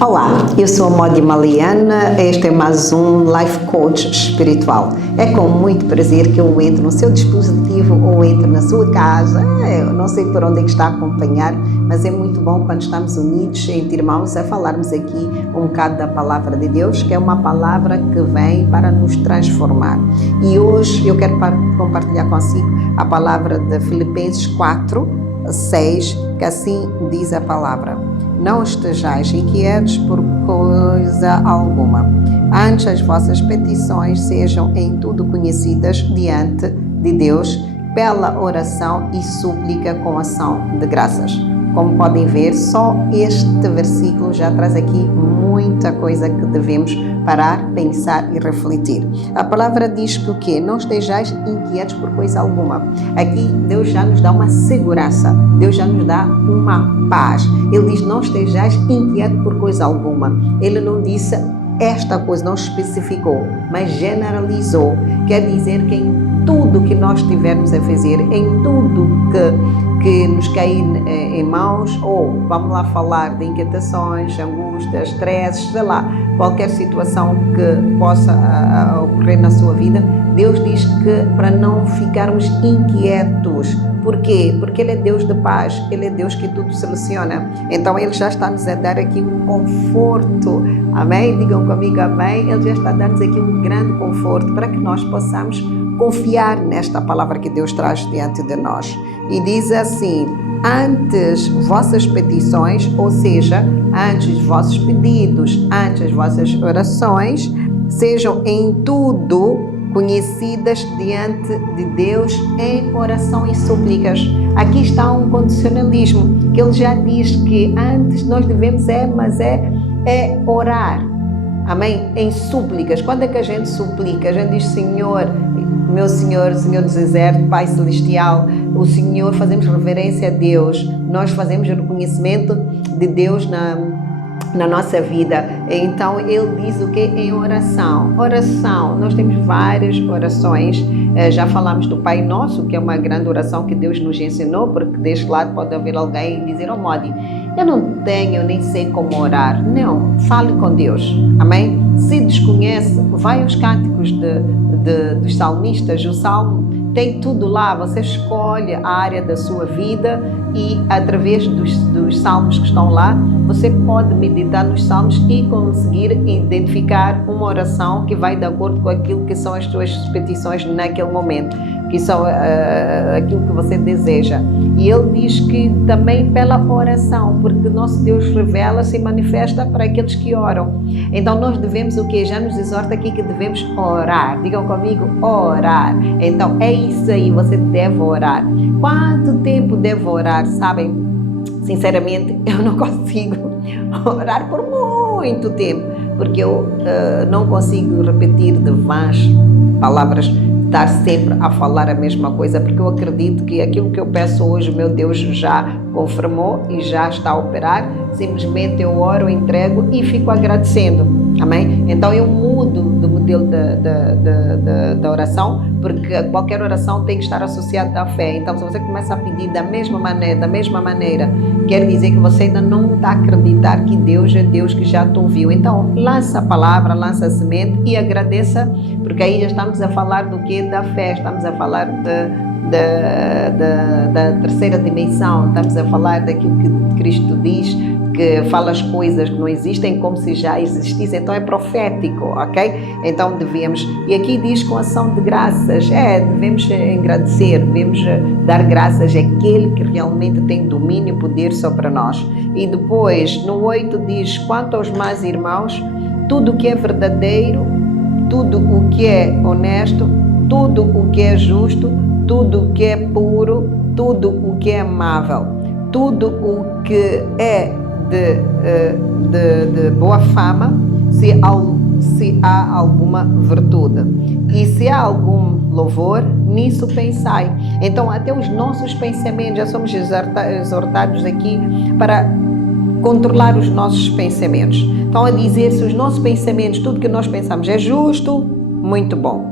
Olá, eu sou a Modi Maliana, este é mais um Life Coach espiritual. É com muito prazer que eu entro no seu dispositivo ou entro na sua casa. Eu não sei por onde é que está a acompanhar, mas é muito bom quando estamos unidos entre irmãos a falarmos aqui um bocado da Palavra de Deus, que é uma palavra que vem para nos transformar. E hoje eu quero compartilhar consigo a palavra de Filipenses 4:6, que assim diz a palavra: não estejais inquietos por coisa alguma, antes as vossas petições sejam em tudo conhecidas diante de Deus pela oração e súplica com ação de graças. Como podem ver, só este versículo já traz aqui muita coisa que devemos parar, pensar e refletir. A palavra diz que o quê? Não estejais inquietos por coisa alguma. Aqui Deus já nos dá uma segurança, Deus já nos dá uma paz. Ele diz: não estejais inquietos por coisa alguma. Ele não disse esta coisa, não especificou, mas generalizou. Quer dizer que em tudo que nós tivermos a fazer, em tudo que nos cair em mãos, ou vamos lá falar de inquietações, angústias, stresses, sei lá, qualquer situação que possa ocorrer na sua vida, Deus diz que para não ficarmos inquietos. Por quê? Porque Ele é Deus de paz, Ele é Deus que tudo soluciona. Então Ele já está nos a dar aqui um conforto, amém? Digam comigo amém. Ele já está a dar-nos aqui um grande conforto para que nós possamos confiar nesta palavra que Deus traz diante de nós. E diz assim: antes vossas petições, ou seja, antes os vossos pedidos, antes as vossas orações, sejam em tudo conhecidas diante de Deus em oração e súplicas. Aqui está um condicionalismo, que Ele já diz que antes nós devemos orar. Amém? Em súplicas. Quando é que a gente suplica? A gente diz: Senhor, meu Senhor, Senhor dos Exércitos, Pai Celestial, o Senhor, fazemos reverência a Deus, nós fazemos reconhecimento de Deus na nossa vida. Então Ele diz o que? Em oração. Oração, nós temos várias orações, já falamos do Pai Nosso, que é uma grande oração que Deus nos ensinou, porque deste lado pode haver alguém e dizer: oh Modi, eu não tenho, eu nem sei como orar. Não, fale com Deus, amém? Se desconhece, vai aos cânticos dos salmistas. O salmo tem tudo lá, você escolhe a área da sua vida e através dos salmos que estão lá, você pode meditar nos salmos e conseguir identificar uma oração que vai de acordo com aquilo que são as suas petições naquele momento, que são aquilo que você deseja. E Ele diz que também pela oração, porque nosso Deus revela-se e manifesta para aqueles que oram. Então nós devemos o quê? Já nos exorta aqui que devemos orar. Digam comigo: orar. Então é isso aí, você deve orar. Quanto tempo devo orar? Sabem, sinceramente, eu não consigo orar por muito tempo, porque eu não consigo repetir de vãs palavras, estar sempre a falar a mesma coisa, porque eu acredito que aquilo que eu peço hoje, meu Deus já confirmou e já está a operar. Simplesmente eu oro, entrego e fico agradecendo, amém? Então eu mudo do modelo da oração, porque qualquer oração tem que estar associada à fé. Então se você começa a pedir da mesma maneira, quer dizer que você ainda não está a acreditar que Deus é Deus que já te ouviu. Então lança a palavra, lança a semente e agradeça, porque aí já estamos a falar do que? Da fé, estamos a falar da terceira dimensão, estamos a falar daquilo que Cristo diz, que fala as coisas que não existem como se já existissem. Então é profético, ok? Então devemos, e aqui diz com ação de graças, devemos agradecer, devemos dar graças àquele que realmente tem domínio e poder sobre nós. E depois no 8 diz: quanto aos mais irmãos, tudo o que é verdadeiro, tudo o que é honesto, tudo o que é justo, tudo o que é puro, tudo o que é amável, tudo o que é de boa fama, se há alguma virtude e se há algum louvor, nisso pensai. Então até os nossos pensamentos, já somos exortados aqui para controlar os nossos pensamentos. Então a dizer, se os nossos pensamentos, tudo que nós pensamos é justo, muito bom.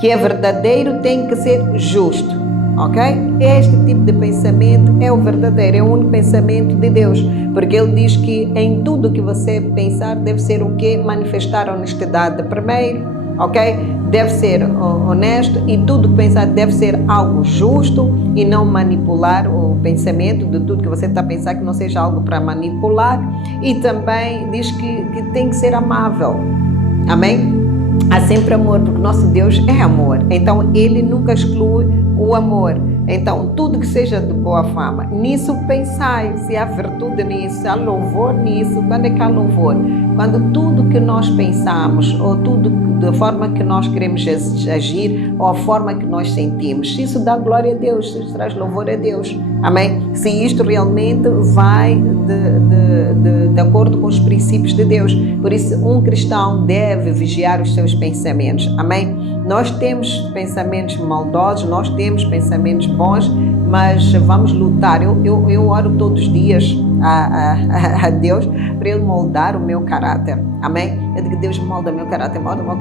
Que é verdadeiro tem que ser justo. ok? Este tipo de pensamento é o verdadeiro, é o único pensamento de Deus, porque Ele diz que em tudo que você pensar deve ser o quê? Manifestar honestidade primeiro, ok? Deve ser honesto e tudo que pensar deve ser algo justo e não manipular o pensamento de tudo que você está a pensar, que não seja algo para manipular. E também diz que tem que ser amável, amém? Há sempre amor, porque nosso Deus é amor, então Ele nunca exclui o amor. Então, tudo que seja de boa fama, nisso pensai, se há virtude nisso, se há louvor nisso. Quando é que há louvor? Quando tudo que nós pensamos, ou tudo da forma que nós queremos agir, ou a forma que nós sentimos, se isso dá glória a Deus, se isso traz louvor a Deus, amém? Se isto realmente vai de acordo com os princípios de Deus. Por isso, um cristão deve vigiar os seus pensamentos, amém? Nós temos pensamentos maldosos, nós temos pensamentos bons, mas vamos lutar. Eu oro todos os dias a Deus para Ele moldar o meu caráter, amém? Eu digo, Deus molda o meu caráter, molda o meu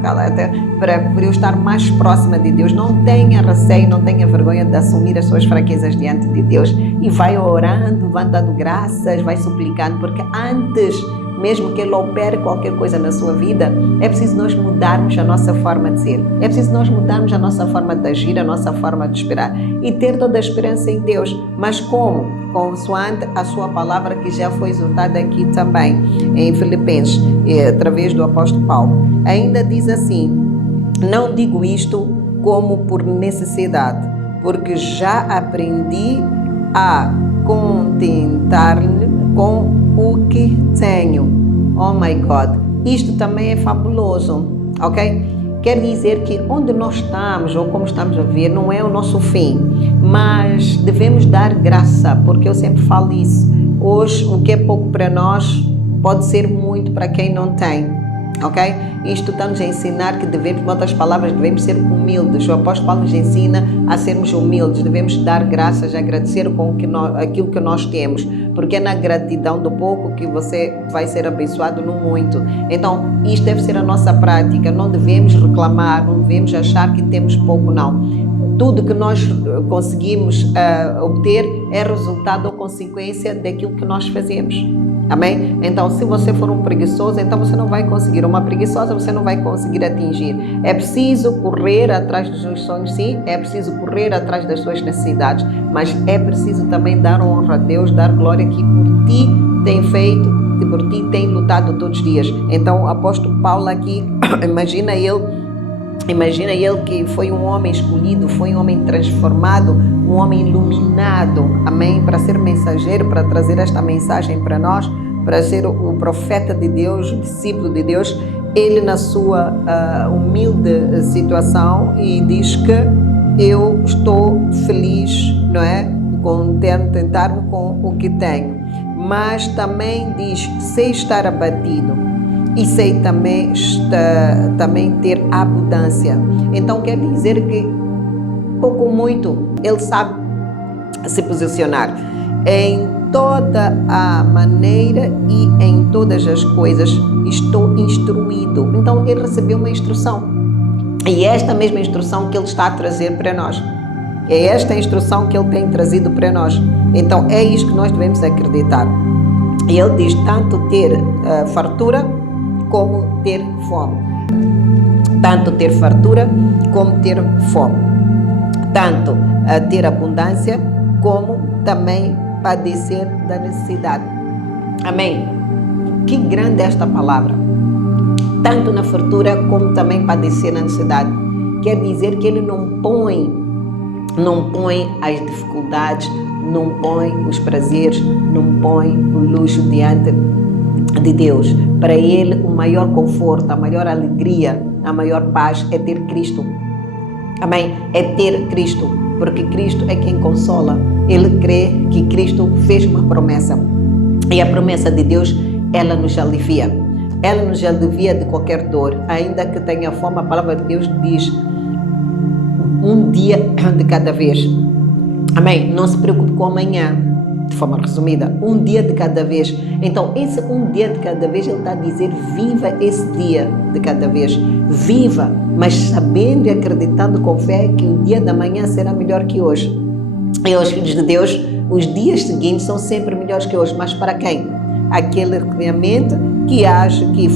caráter, para eu estar mais próxima de Deus. Não tenha receio, não tenha vergonha de assumir as suas fraquezas diante de Deus e vai orando, vai dando graças, vai suplicando, porque antes mesmo que Ele opere qualquer coisa na sua vida, é preciso nós mudarmos a nossa forma de ser, é preciso nós mudarmos a nossa forma de agir, a nossa forma de esperar e ter toda a esperança em Deus. Mas como? Consoante a sua palavra, que já foi exortada aqui também em Filipenses, através do apóstolo Paulo. Ainda diz assim: não digo isto como por necessidade, porque já aprendi a contentar-me com o que tenho. Oh my God, isto também é fabuloso, ok? Quer dizer que onde nós estamos ou como estamos a ver não é o nosso fim, mas devemos dar graça, porque eu sempre falo isso. Hoje o que é pouco para nós pode ser muito para quem não tem, ok? Isto está-nos a ensinar que devemos, em outras palavras, devemos ser humildes. O apóstolo Paulo nos ensina a sermos humildes, devemos dar graças, agradecer com aquilo que nós temos, porque é na gratidão do pouco que você vai ser abençoado no muito. Então, isto deve ser a nossa prática, não devemos reclamar, não devemos achar que temos pouco, não. Tudo que nós conseguimos obter é resultado ou consequência daquilo que nós fazemos. Amém? Então, se você for um preguiçoso, então você não vai conseguir. Uma preguiçosa você não vai conseguir atingir. É preciso correr atrás dos seus sonhos, sim. É preciso correr atrás das suas necessidades. Mas é preciso também dar honra a Deus, dar glória que por ti tem feito, que por ti tem lutado todos os dias. Então, o apóstolo Paulo aqui, imagina ele que foi um homem escolhido, foi um homem transformado, um homem iluminado, amém? Para ser mensageiro, para trazer esta mensagem para nós, para ser o profeta de Deus, o discípulo de Deus. Ele na sua humilde situação e diz que eu estou feliz, não é? Contentar-me com o que tenho. Mas também diz, sei estar abatido. E sei também ter abundância. Então quer dizer que pouco ou muito ele sabe se posicionar em toda a maneira e em todas as coisas. Estou instruído. Então ele recebeu uma instrução e é esta mesma instrução que ele está a trazer para nós. É esta a instrução que ele tem trazido para nós. Então é isto que nós devemos acreditar. E ele diz tanto ter fartura como ter fome. Tanto ter fartura como ter fome. Tanto ter abundância como também padecer da necessidade. Amém? Que grande é esta palavra. Tanto na fartura como também padecer na necessidade. Quer dizer que ele não põe as dificuldades, não põe os prazeres, não põe o luxo diante de Deus. Para ele, o maior conforto, a maior alegria, a maior paz é ter Cristo. Amém? É ter Cristo, porque Cristo é quem consola. Ele crê que Cristo fez uma promessa. E a promessa de Deus, ela nos alivia. Ela nos alivia de qualquer dor. Ainda que tenha fome, a palavra de Deus diz, um dia de cada vez. Amém? Não se preocupe com amanhã. de forma resumida, um dia de cada vez. Então, esse um dia de cada vez, ele está a dizer, viva esse dia de cada vez. Viva, mas sabendo e acreditando com fé que o dia da manhã será melhor que hoje. E aos filhos de Deus, os dias seguintes são sempre melhores que hoje. Mas para quem? Aquele realmente que age, que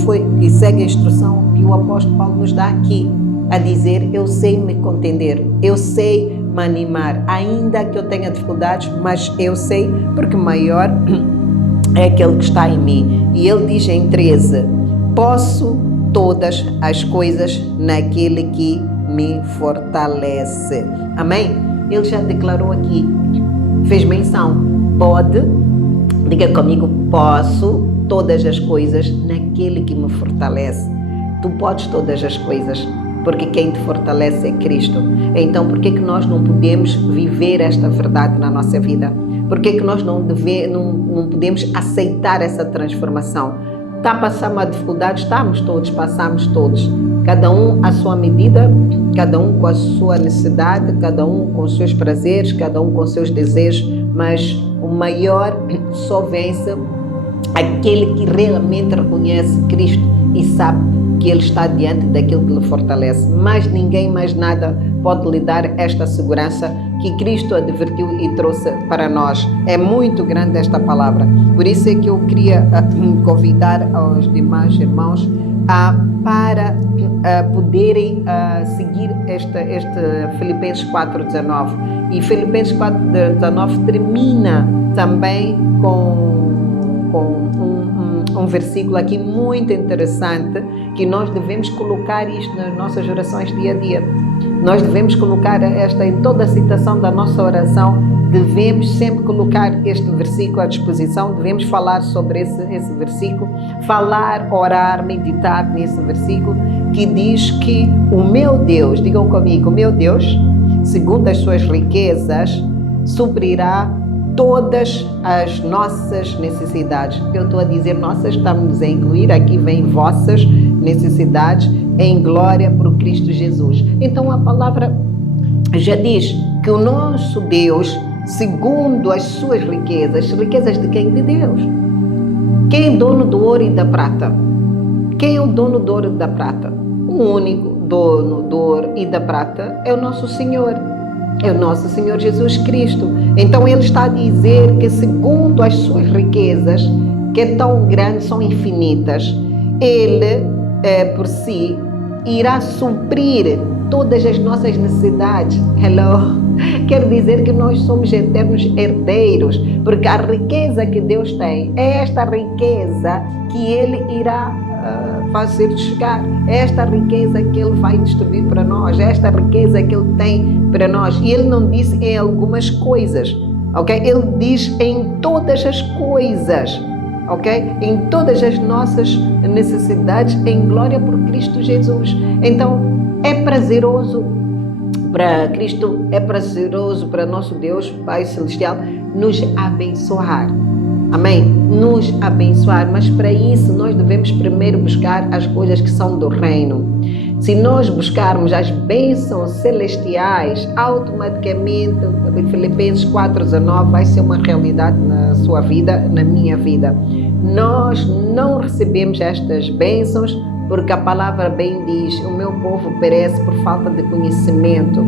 segue a instrução que o apóstolo Paulo nos dá aqui, a dizer, eu sei me contender, eu sei me animar, ainda que eu tenha dificuldades, mas eu sei, porque maior é aquele que está em mim. E ele diz em 13, posso todas as coisas naquele que me fortalece. Amém? Ele já declarou aqui, fez menção, pode, diga comigo, posso todas as coisas naquele que me fortalece. Tu podes todas as coisas, porque quem te fortalece é Cristo. Então, por que nós não podemos viver esta verdade na nossa vida? Por que nós não podemos aceitar essa transformação? Está a passar uma dificuldade? Passamos todos. Cada um à sua medida, cada um com a sua necessidade, cada um com os seus prazeres, cada um com os seus desejos, mas o maior só vence aquele que realmente reconhece Cristo e sabe que Ele está diante daquilo que lhe fortalece. Mas ninguém, mais nada pode lhe dar esta segurança que Cristo advertiu e trouxe para nós. É muito grande esta palavra. Por isso é que eu queria convidar os demais irmãos para poderem seguir este Filipenses 4:19. E Filipenses 4:19 termina também com um versículo aqui muito interessante, que nós devemos colocar isto nas nossas orações dia a dia. Nós devemos colocar esta em toda a citação da nossa oração, devemos sempre colocar este versículo à disposição, devemos falar sobre esse versículo, orar, meditar nesse versículo, que diz que o meu Deus, digam comigo, o meu Deus, segundo as suas riquezas, suprirá todas as nossas necessidades. Eu estou a dizer nossas, estamos a incluir, aqui vem vossas necessidades, em glória por Cristo Jesus. Então a palavra já diz que o nosso Deus, segundo as suas riquezas de quem? De Deus. Quem é o dono do ouro e da prata? Quem é o dono do ouro e da prata? O único dono do ouro e da prata é o nosso Senhor. É o nosso Senhor Jesus Cristo. Então Ele está a dizer que segundo as suas riquezas, que é tão grandes, são infinitas, Ele, por si, irá suprir todas as nossas necessidades. Hello! Quer dizer que nós somos eternos herdeiros, porque a riqueza que Deus tem é esta riqueza que Ele irá fazer chegar, esta riqueza que Ele vai distribuir para nós, esta riqueza que Ele tem para nós. E Ele não disse em algumas coisas, ok? Ele diz em todas as coisas, ok? Em todas as nossas necessidades, em glória por Cristo Jesus. Então, é prazeroso para Cristo, é prazeroso para nosso Deus, Pai Celestial, nos abençoar. Amém? Nos abençoar, mas para isso nós devemos primeiro buscar as coisas que são do reino. Se nós buscarmos as bênçãos celestiais, automaticamente, Filipenses 4:19 vai ser uma realidade na sua vida, na minha vida. Nós não recebemos estas bênçãos porque a palavra bem diz, o meu povo perece por falta de conhecimento.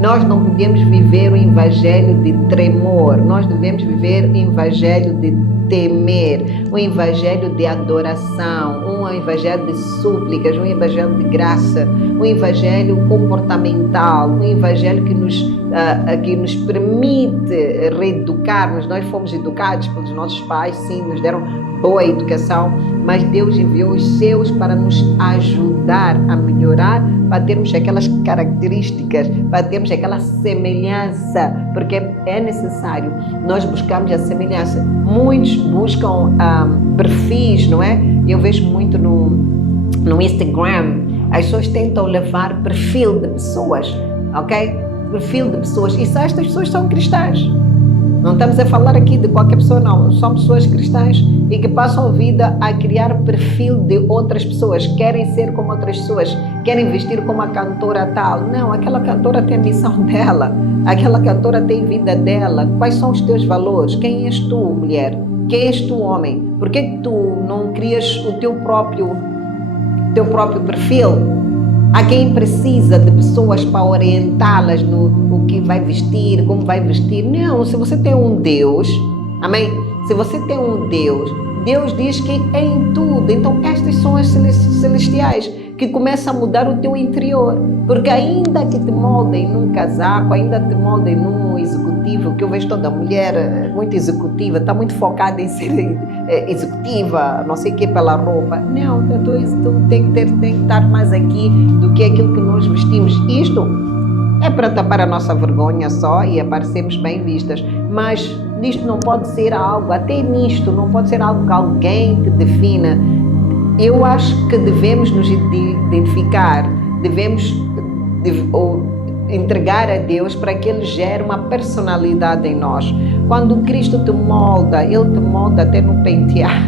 Nós não podemos viver o evangelho de tremor, nós devemos viver o evangelho de temer, um evangelho de adoração, um evangelho de súplicas, um evangelho de graça, um evangelho comportamental, um evangelho que nos permite reeducarmos. Nós fomos educados pelos nossos pais, sim, nos deram boa educação, mas Deus enviou os seus para nos ajudar a melhorar, para termos aquelas características, para termos aquela semelhança, porque é necessário nós buscarmos a semelhança. Muitos buscam perfis, não é? Eu vejo muito no Instagram, as pessoas tentam levar perfil de pessoas, ok? Perfil de pessoas, e estas pessoas são cristãs. Não estamos a falar aqui de qualquer pessoa, não. São pessoas cristãs e que passam a vida a criar perfil de outras pessoas. Querem ser como outras pessoas, querem vestir como a cantora tal. Não, aquela cantora tem a missão dela. Aquela cantora tem vida dela. Quais são os teus valores? Quem és tu, mulher? Quem és tu, homem? Por que tu não crias o teu próprio perfil? Há quem precisa de pessoas para orientá-las no que vai vestir, como vai vestir. Não, se você tem um Deus, amém? Se você tem um Deus, Deus diz que é em tudo. Então estas são as celestiais que começam a mudar o teu interior. Porque ainda que te moldem num casaco, ainda te moldem num executivo, que eu vejo toda mulher muito executiva, está muito focada em ser executiva, não sei o que, pela roupa. Não, tu tem que estar mais aqui do que aquilo que nós vestimos. Isto é para tapar a nossa vergonha só e aparecermos bem vistas. Mas isto não pode ser algo, até nisto, não pode ser algo que alguém te defina. Eu acho que devemos nos identificar, devemos entregar a Deus para que Ele gere uma personalidade em nós. Quando Cristo te molda, Ele te molda até no pentear.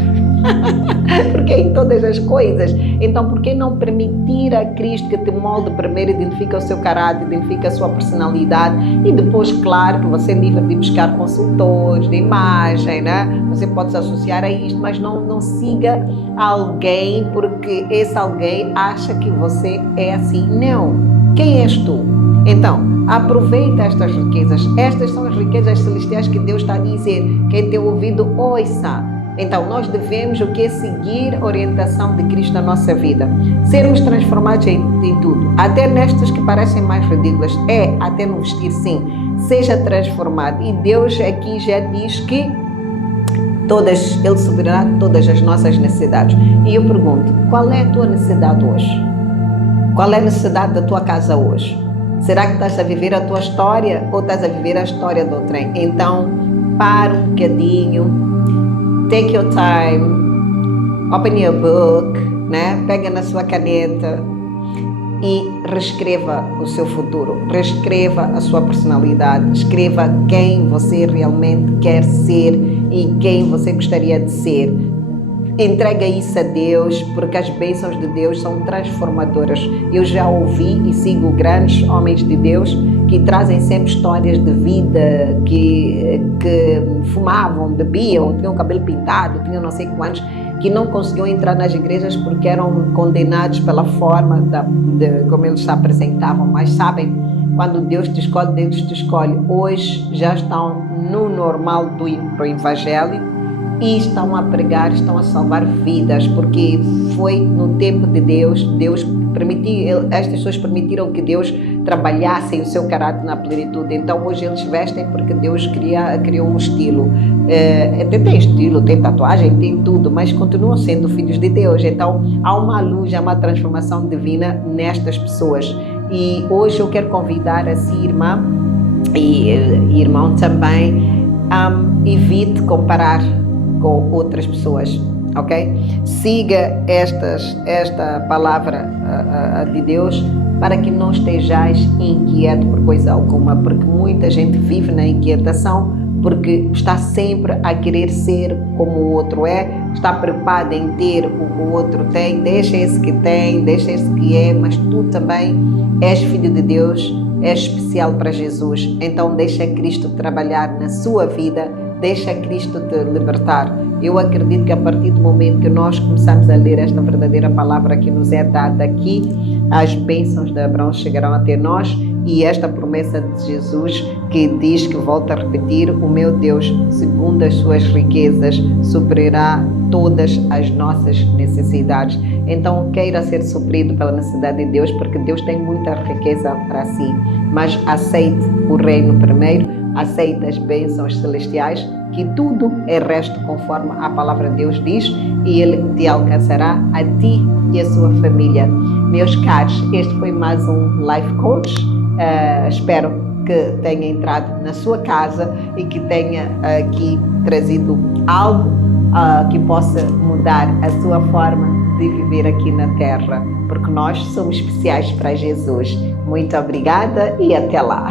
Porque em todas as coisas. Então, por que não permitir a Cristo que te molde primeiro, identifica o seu caráter, identifica a sua personalidade e depois, claro, que você é livre de buscar consultores de imagem, né? Você pode se associar a isto, mas não siga alguém porque esse alguém acha que você é assim. Não. Quem és tu? Então, aproveita estas riquezas. Estas são as riquezas celestiais que Deus está a dizer. Quem tem ouvido, ouça. Então, nós devemos o que? Seguir a orientação de Cristo na nossa vida. Sermos transformados em tudo. Até nestas que parecem mais ridículas. Até no vestir, sim. Seja transformado. E Deus aqui já diz que Ele suprirá todas as nossas necessidades. E eu pergunto, qual é a tua necessidade hoje? Qual é a necessidade da tua casa hoje? Será que estás a viver a tua história ou estás a viver a história do outrem? Então, para um bocadinho. Take your time, open your book, né? Pega na sua caneta e reescreva o seu futuro, reescreva a sua personalidade, escreva quem você realmente quer ser e quem você gostaria de ser. Entrega isso a Deus, porque as bênçãos de Deus são transformadoras. Eu já ouvi e sigo grandes homens de Deus que trazem sempre histórias de vida, que fumavam, bebiam, tinham o cabelo pintado, tinham não sei quantos, que não conseguiam entrar nas igrejas porque eram condenados pela forma de como eles se apresentavam. Mas sabem, quando Deus te escolhe. Hoje já estão no normal do Evangelho e estão a pregar, estão a salvar vidas, porque foi no tempo de Deus permitiu, estas pessoas permitiram que Deus trabalhasse o seu caráter na plenitude. Então hoje eles vestem porque Deus criou um estilo. Tem estilo, tem tatuagem, tem tudo, mas continuam sendo filhos de Deus. Então há uma luz, há uma transformação divina nestas pessoas. E hoje eu quero convidar a si, irmã e irmão também, evite comparar com outras pessoas, ok? Siga esta palavra de Deus para que não estejais inquieto por coisa alguma, porque muita gente vive na inquietação porque está sempre a querer ser como o outro é, está preocupado em ter o que o outro tem. Deixa esse que tem, deixa esse que é, mas tu também és filho de Deus, és especial para Jesus. Então deixa Cristo trabalhar na sua vida, deixa Cristo te libertar. Eu acredito que a partir do momento que nós começamos a ler esta verdadeira palavra que nos é dada aqui, as bênçãos de Abraão chegarão até nós. E esta promessa de Jesus que diz, que volta a repetir, o meu Deus, segundo as suas riquezas, suprirá todas as nossas necessidades. Então queira ser suprido pela necessidade de Deus, porque Deus tem muita riqueza para si. Mas aceite o reino primeiro, aceite as bênçãos celestiais, que tudo é resto conforme a palavra de Deus diz, e Ele te alcançará a ti e a sua família. Meus caros, este foi mais um Life Coach. Espero que tenha entrado na sua casa e que tenha aqui trazido algo que possa mudar a sua forma de viver aqui na Terra, porque nós somos especiais para Jesus. Muito obrigada e até lá!